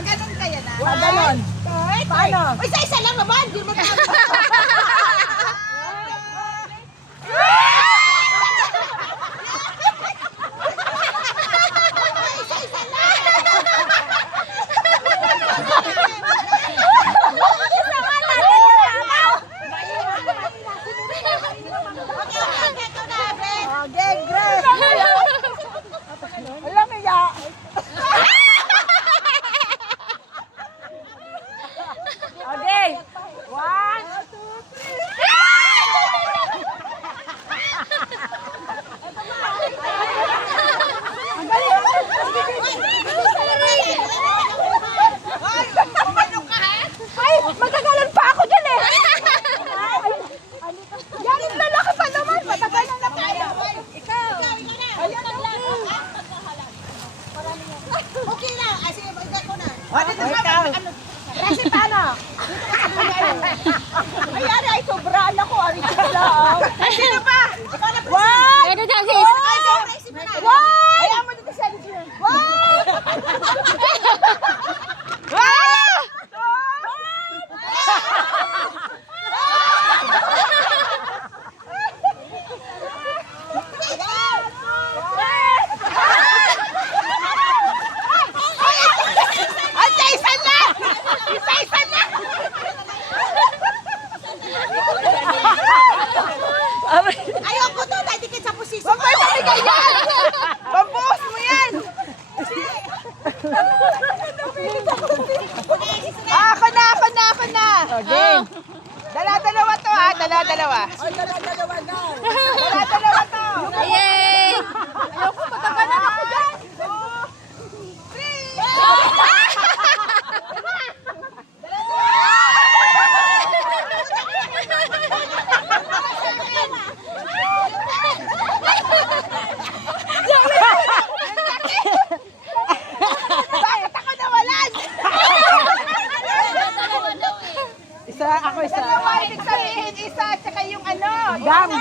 Ganun kaya na? Ganon. Paano? Isa-isa lang naman. Di mo kasi paano? Mayari ay sobraan ako. Sino pa? One! Ano daw, sis? One! Ayaw mo dito siya. One! Ayoko to, dahil dikit sa pusis. Huwag mo ibigay yan! Pambuhos mo yan! Ako na! Okay. Dala-dalawa to ha, dala-dalawa. Dala-dalawa na. Dala-dalawa to. Yay! Ayoko, matagalan ako dyan. 3! Ako isa. Dalawa, ibig sabihin isa at saka yung ano. Gam.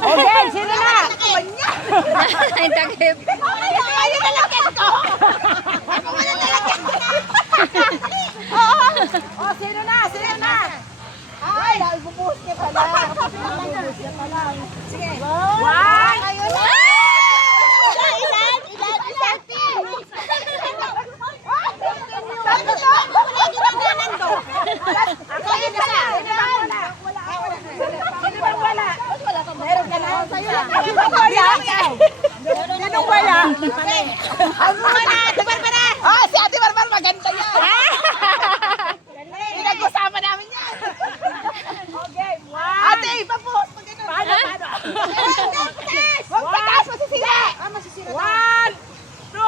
Okay, sino na? Ay, takip. Ayaw na lang ko. Ako wala lalagyan ko na. Oh, sino na? Ay, bubuhos niya pala. Bubuhos niya pala. Sige. One. Ayun na. Ilan? Tatlo to. Wala ginaganan to. Ako yun na siya. Wala. Meron ka na? Sinong wala? Ano na? Ate Barbara. Ah, si Ate Barbara maganda yan. Pinag-usama namin yan. Okay, Ate, pabuhos mo ganun. Paano? Huwag pataas, masisira. Masisira. 1, 2.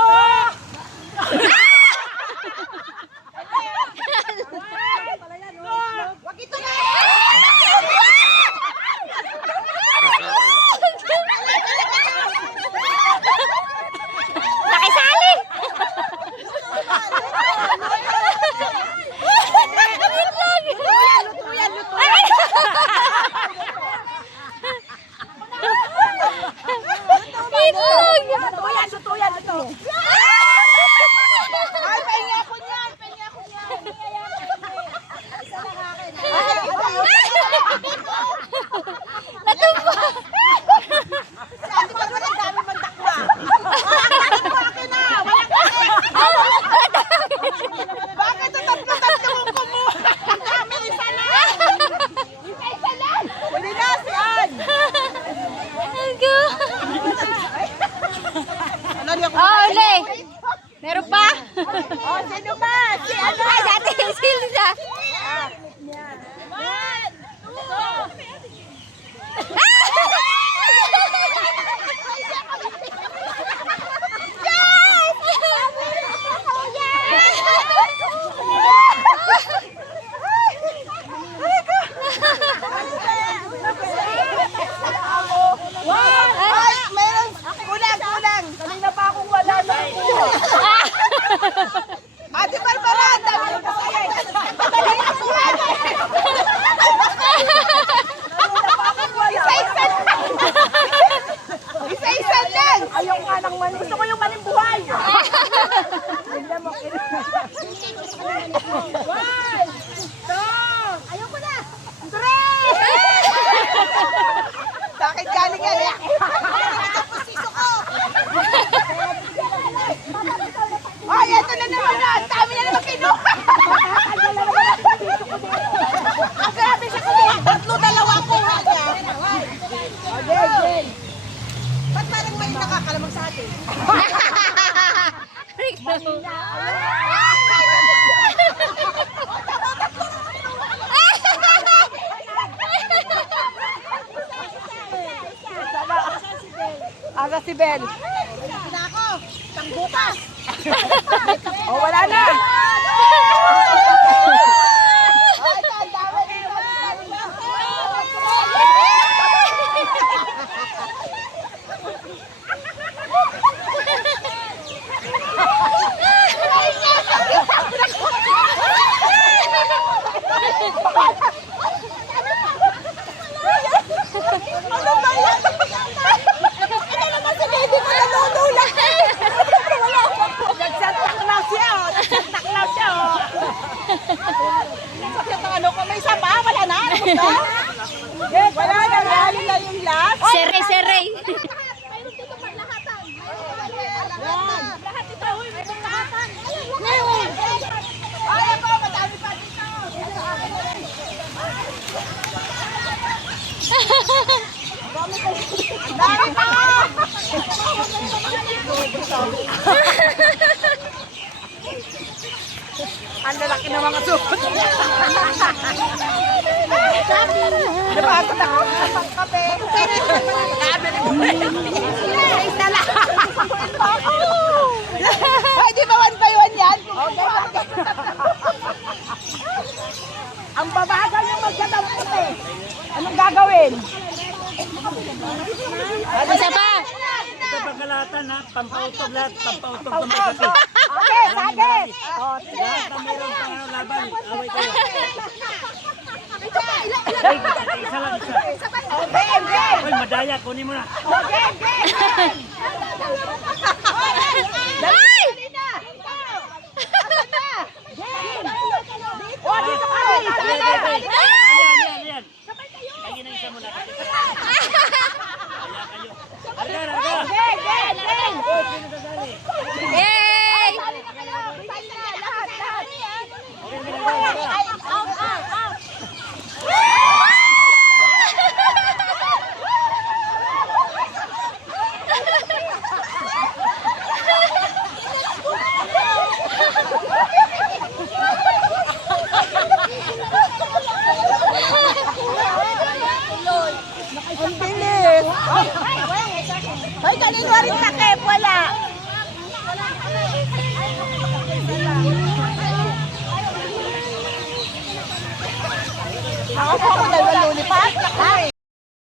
Huwag ito na. Nakisali! Lutuyan. Ay, pahinga ako niyan. Isa lang akin. Ay, Natumba! si Ate Barbara, ang dami mandakwa. Akin na. Bakit ito tatlo mong kumuha? Ang dami, isa lang. Huli na si Ann. Oh, uli! Meron pa? Oh, sino ba? Si ano? Ay, dati yung Silsa. Ayoko na. Sa akin galing yan eh. Ay, ito na naman na. Ang dami na naman kinuha. Ang grabe siya kumuha. Tatlo, dalawa kuha niya. Okay. Ba't parang may nakakalamang sa atin? Aga si Bel. Hindi na ako. Isang bukas. Oh, wala na. Oh, ito, ang dami. Ano ba yan? Ano naman si baby ko nanunulak? Nagsantaklaw siya, oh. Nagsantaklaw siya, oh. Sakit ang ano ko. May isa pa? Wala na? Wala na. Yun na yung last. Seray, seray. Lahat ito. Uy, may pagkakatan. Ay, ako. Madami pa dito. Ang dami pa. Ang lalaki ng mga supot. Napagod ako. Kape. Isa lang. Ay, di ba 1 by 1 yan? Ang babagal yung magkatampot eh. Anong gagawin? Isa pa. Ito pagkalatan ha, pampautog lahat, pampautog sa mga kape. Okay, sagit. Oh, sige. Lahat na mayroong pangalaban, away kayo. Isa lang, isa. Okay, okay. Uy, madaya, kunin mo na. Okay, okay. Ay! Oh, dito ka. Isa na. Ayan. Lagi na isa mo na. Arga, arga. Okay, okay, okay. Sino sasali? Yay! Ang bilis. Ay, kanino rin takip? Wala. Ako po ako dahil lulipat. Ay.